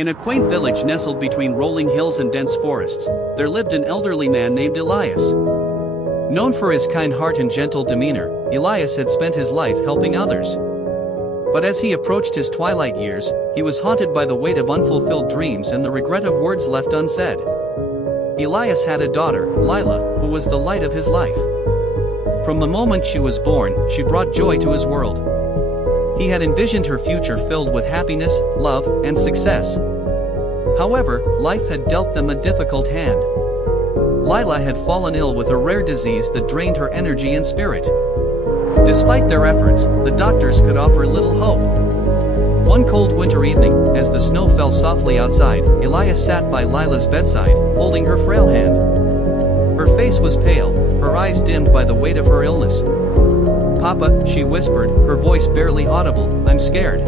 In a quaint village nestled between rolling hills and dense forests, there lived an elderly man named Elias. Known for his kind heart and gentle demeanor, Elias had spent his life helping others. But as he approached his twilight years, he was haunted by the weight of unfulfilled dreams and the regret of words left unsaid. Elias had a daughter, Lila, who was the light of his life. From the moment she was born, she brought joy to his world. He had envisioned her future filled with happiness, love, and success. However, life had dealt them a difficult hand. Lila had fallen ill with a rare disease that drained her energy and spirit. Despite their efforts, the doctors could offer little hope. One cold winter evening, as the snow fell softly outside, Elias sat by Lila's bedside, holding her frail hand. Her face was pale, her eyes dimmed by the weight of her illness. "Papa," she whispered, her voice barely audible, "I'm scared."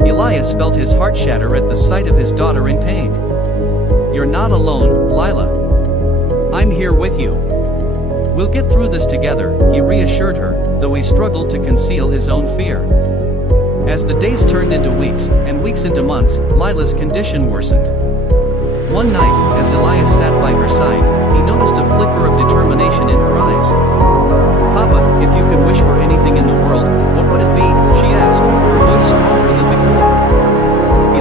Elias felt his heart shatter at the sight of his daughter in pain. "You're not alone, Lila. I'm here with you. We'll get through this together," he reassured her, though he struggled to conceal his own fear. As the days turned into weeks, and weeks into months, Lila's condition worsened. One night, as Elias sat by her side, he noticed a flicker of determination in her eyes. "Papa, if you could wish for anything in the world, what would it be?" she asked, her voice stronger than before.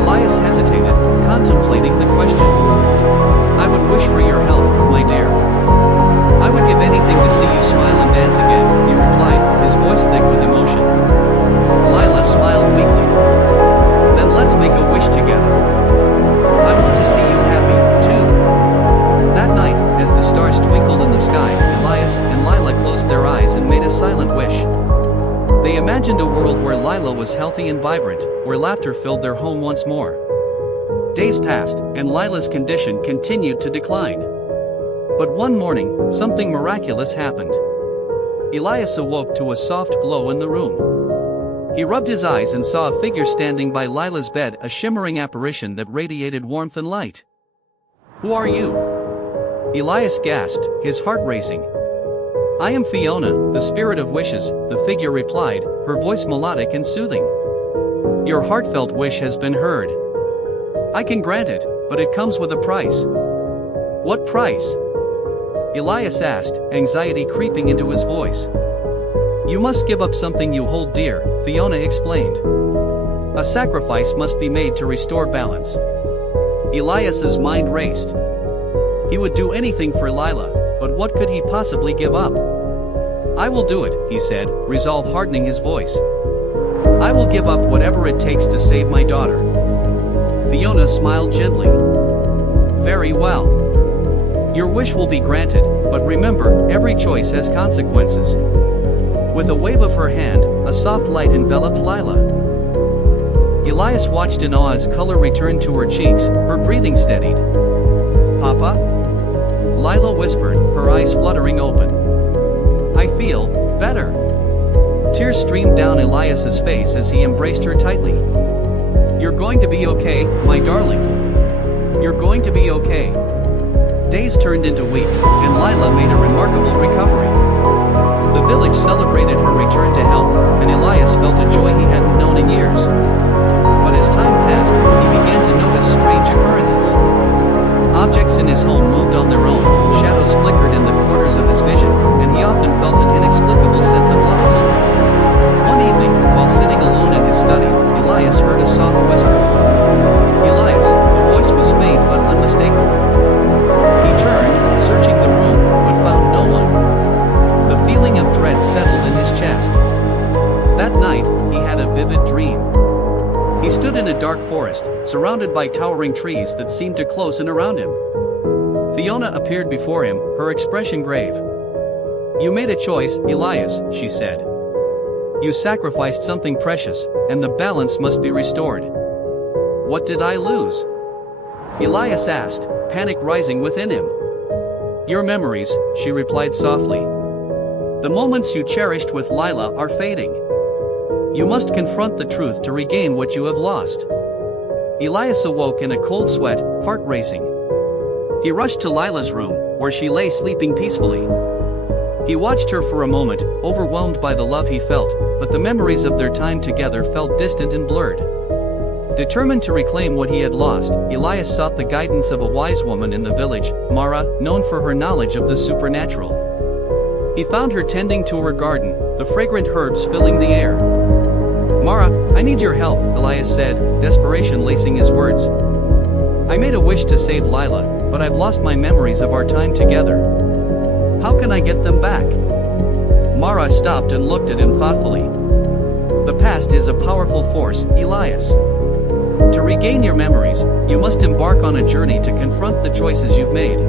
Elias hesitated, contemplating the question. "I would wish for your health, my dear. I would give anything to see you smile and dance again," he replied, his voice thick with emotion. Lila smiled weakly. "Then let's make a wish together. I want to see you happy, too." That night, as the stars twinkled in the sky, Elias and Lila closed their eyes and made a silent wish. They imagined a world where Lila was healthy and vibrant, where laughter filled their home once more. Days passed, and Lila's condition continued to decline. But one morning, something miraculous happened. Elias awoke to a soft glow in the room. He rubbed his eyes and saw a figure standing by Lila's bed, a shimmering apparition that radiated warmth and light. "Who are you?" Elias gasped, his heart racing. "I am Fiona, the spirit of wishes," the figure replied, her voice melodic and soothing. "Your heartfelt wish has been heard. I can grant it, but it comes with a price." "What price?" Elias asked, anxiety creeping into his voice. "You must give up something you hold dear," Fiona explained. "A sacrifice must be made to restore balance." Elias's mind raced. He would do anything for Lila, but what could he possibly give up? "I will do it," he said, resolve hardening his voice. "I will give up whatever it takes to save my daughter." Fiona smiled gently. "Very well. Your wish will be granted, but remember, every choice has consequences." With a wave of her hand, a soft light enveloped Lila. Elias watched in awe as color returned to her cheeks, her breathing steadied. "Papa?" Lila whispered, her eyes fluttering open. "I feel better." Tears streamed down Elias's face as he embraced her tightly. "You're going to be okay, my darling. You're going to be okay." Days turned into weeks, and Lila made a remarkable recovery. The village celebrated her return to health, and Elias felt a joy he hadn't known in years. But as time passed, he began to notice strange occurrences. Objects in his home moved on their own, shadows flickered in the corners of his vision, and he often felt an inexplicable sense of loss. One evening, while sitting alone in his study, Elias heard a soft whisper. "Elias," the voice was faint but unmistakable. He turned, searching the room, but found no one. The feeling of dread settled in his chest. That night, he had a vivid dream. He stood in a dark forest, surrounded by towering trees that seemed to close in around him. Fiona appeared before him, her expression grave. "You made a choice, Elias," she said. "You sacrificed something precious, and the balance must be restored." "What did I lose?" Elias asked, panic rising within him. "Your memories," she replied softly. "The moments you cherished with Lila are fading. You must confront the truth to regain what you have lost." Elias awoke in a cold sweat, heart racing. He rushed to Lila's room, where she lay sleeping peacefully. He watched her for a moment, overwhelmed by the love he felt, but the memories of their time together felt distant and blurred. Determined to reclaim what he had lost, Elias sought the guidance of a wise woman in the village, Mara, known for her knowledge of the supernatural. He found her tending to her garden, the fragrant herbs filling the air. "Mara, I need your help," Elias said, desperation lacing his words. "I made a wish to save Lila, but I've lost my memories of our time together. How can I get them back?" Mara stopped and looked at him thoughtfully. "The past is a powerful force, Elias. To regain your memories, you must embark on a journey to confront the choices you've made."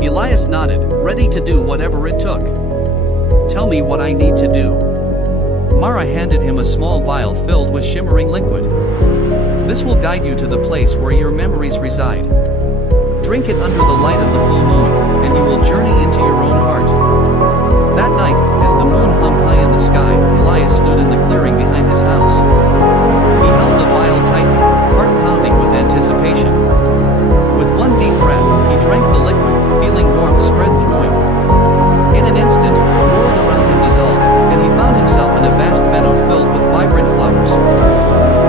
Elias nodded, ready to do whatever it took. "Tell me what I need to do." Mara handed him a small vial filled with shimmering liquid. "This will guide you to the place where your memories reside. Drink it under the light of the full moon, and you will journey into your own heart." That night, as the moon hung high in the sky, Elias stood in the clearing behind his house. He held the vial tightly, heart pounding with anticipation. With one deep breath, he drank the liquid, feeling warmth spread through him. In an instant, the world around him dissolved, and he found himself in a vast meadow filled with vibrant flowers.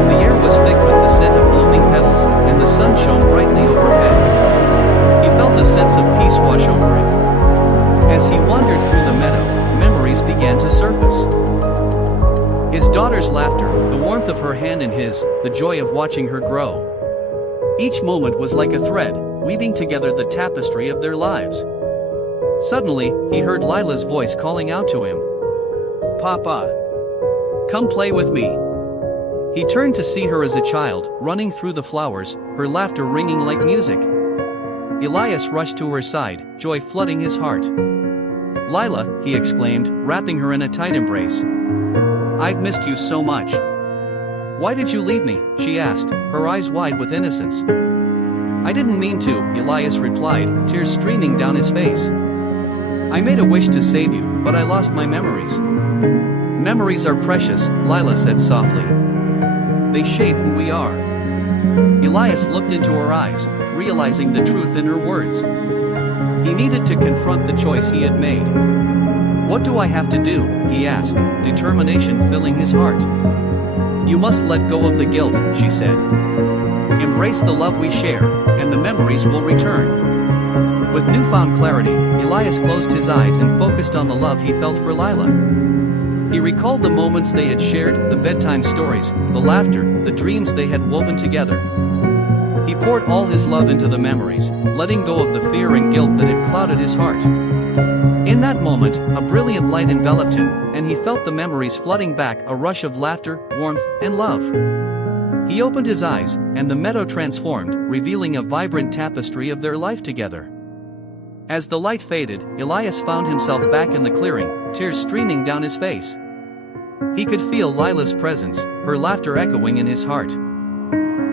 The air was thick with the scent of blooming petals, and the sun shone brightly overhead. He felt a sense of peace wash over him. As he wandered through the meadow, memories began to surface. His daughter's laughter, the warmth of her hand in his, the joy of watching her grow. Each moment was like a thread, weaving together the tapestry of their lives. Suddenly, he heard Lila's voice calling out to him. "Papa! Come play with me." He turned to see her as a child, running through the flowers, her laughter ringing like music. Elias rushed to her side, joy flooding his heart. "Lila," he exclaimed, wrapping her in a tight embrace. "I've missed you so much." "Why did you leave me?" she asked, her eyes wide with innocence. "I didn't mean to," Elias replied, tears streaming down his face. "I made a wish to save you, but I lost my memories." "Memories are precious," Lila said softly. "They shape who we are." Elias looked into her eyes, realizing the truth in her words. He needed to confront the choice he had made. "What do I have to do?" he asked, determination filling his heart. "You must let go of the guilt," she said. "Embrace the love we share, and the memories will return." With newfound clarity, Elias closed his eyes and focused on the love he felt for Lila. He recalled the moments they had shared, the bedtime stories, the laughter, the dreams they had woven together. He poured all his love into the memories, letting go of the fear and guilt that had clouded his heart. In that moment, a brilliant light enveloped him, and he felt the memories flooding back, a rush of laughter, warmth, and love. He opened his eyes, and the meadow transformed, revealing a vibrant tapestry of their life together. As the light faded, Elias found himself back in the clearing, tears streaming down his face. He could feel Lila's presence, her laughter echoing in his heart.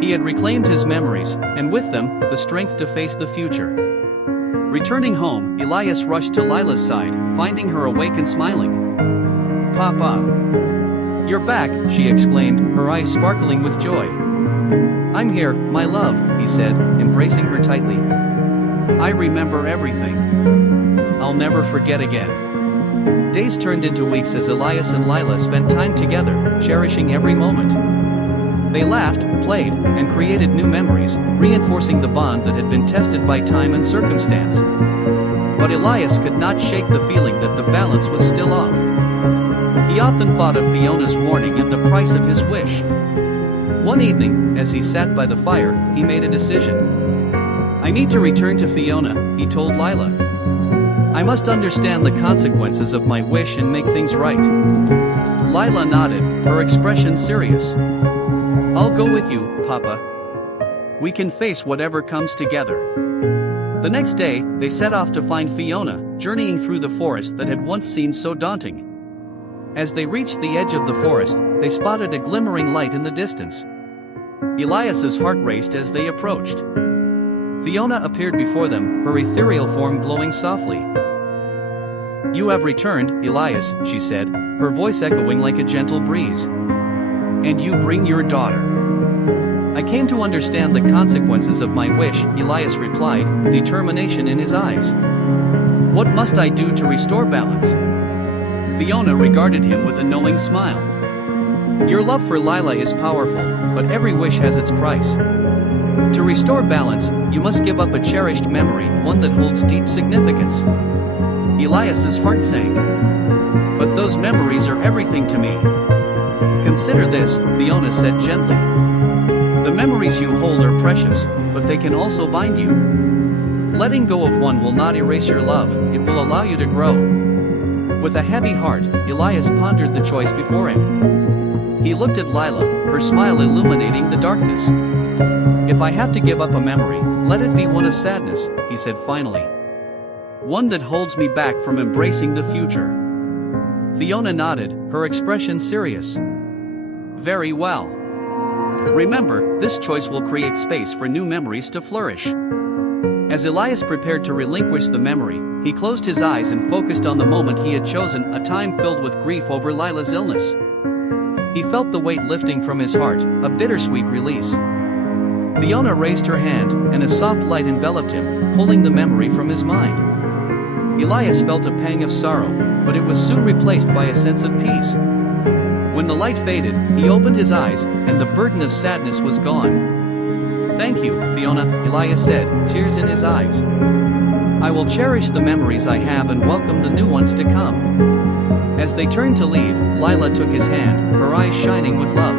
He had reclaimed his memories, and with them, the strength to face the future. Returning home, Elias rushed to Lila's side, finding her awake and smiling. "Papa! You're back," she exclaimed, her eyes sparkling with joy. "I'm here, my love," he said, embracing her tightly. "I remember everything. I'll never forget again." Days turned into weeks as Elias and Lila spent time together, cherishing every moment. They laughed, played, and created new memories, reinforcing the bond that had been tested by time and circumstance. But Elias could not shake the feeling that the balance was still off. He often thought of Fiona's warning and the price of his wish. One evening, as he sat by the fire, he made a decision. "I need to return to Fiona," he told Lila. "I must understand the consequences of my wish and make things right." Lila nodded, her expression serious. "I'll go with you, Papa. We can face whatever comes together." The next day, they set off to find Fiona, journeying through the forest that had once seemed so daunting. As they reached the edge of the forest, they spotted a glimmering light in the distance. Elias's heart raced as they approached. Fiona appeared before them, her ethereal form glowing softly. "You have returned, Elias," she said, her voice echoing like a gentle breeze. "And you bring your daughter." "I came to understand the consequences of my wish," Elias replied, determination in his eyes. "What must I do to restore balance?" Fiona regarded him with a knowing smile. Your love for Lila is powerful, but every wish has its price. To restore balance, you must give up a cherished memory, one that holds deep significance. Elias's heart sank. But those memories are everything to me. Consider this, Fiona said gently. The memories you hold are precious, but they can also bind you. Letting go of one will not erase your love, it will allow you to grow. With a heavy heart, Elias pondered the choice before him. He looked at Lila, her smile illuminating the darkness. If I have to give up a memory, let it be one of sadness, he said finally. One that holds me back from embracing the future. Fiona nodded, her expression serious. Very well. Remember, this choice will create space for new memories to flourish. As Elias prepared to relinquish the memory, he closed his eyes and focused on the moment he had chosen, a time filled with grief over Lila's illness. He felt the weight lifting from his heart, a bittersweet release. Fiona raised her hand, and a soft light enveloped him, pulling the memory from his mind. Elias felt a pang of sorrow, but it was soon replaced by a sense of peace. When the light faded, he opened his eyes, and the burden of sadness was gone. Thank you, Fiona, Elias said, tears in his eyes. I will cherish the memories I have and welcome the new ones to come. As they turned to leave, Lila took his hand, her eyes shining with love.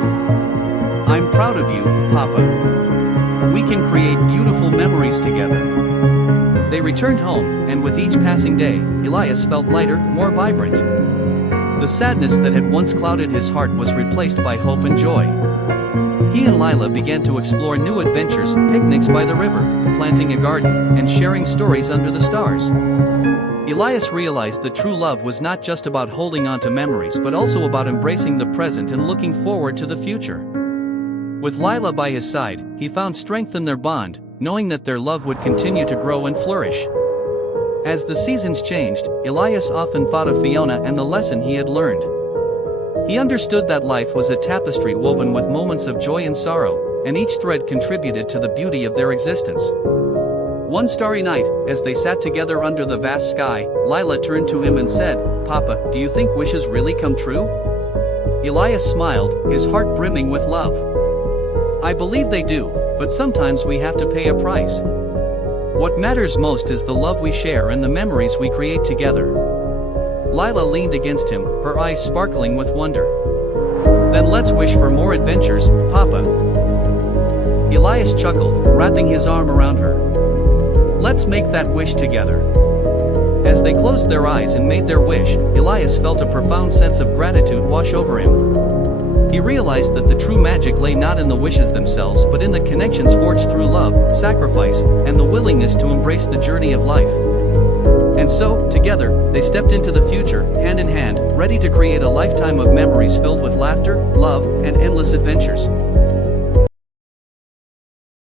I'm proud of you, Papa. We can create beautiful memories together. They returned home, and with each passing day, Elias felt lighter, more vibrant. The sadness that had once clouded his heart was replaced by hope and joy. He and Lila began to explore new adventures, picnics by the river, planting a garden, and sharing stories under the stars. Elias realized that true love was not just about holding on to memories but also about embracing the present and looking forward to the future. With Lila by his side, he found strength in their bond, knowing that their love would continue to grow and flourish. As the seasons changed, Elias often thought of Fiona and the lesson he had learned. He understood that life was a tapestry woven with moments of joy and sorrow, and each thread contributed to the beauty of their existence. One starry night, as they sat together under the vast sky, Lila turned to him and said, Papa, do you think wishes really come true? Elias smiled, his heart brimming with love. I believe they do, but sometimes we have to pay a price. What matters most is the love we share and the memories we create together. Lila leaned against him, her eyes sparkling with wonder. Then let's wish for more adventures, Papa. Elias chuckled, wrapping his arm around her. Let's make that wish together. As they closed their eyes and made their wish, Elias felt a profound sense of gratitude wash over him. He realized that the true magic lay not in the wishes themselves but in the connections forged through love, sacrifice, and the willingness to embrace the journey of life. And so, together, they stepped into the future, hand in hand, ready to create a lifetime of memories filled with laughter, love, and endless adventures.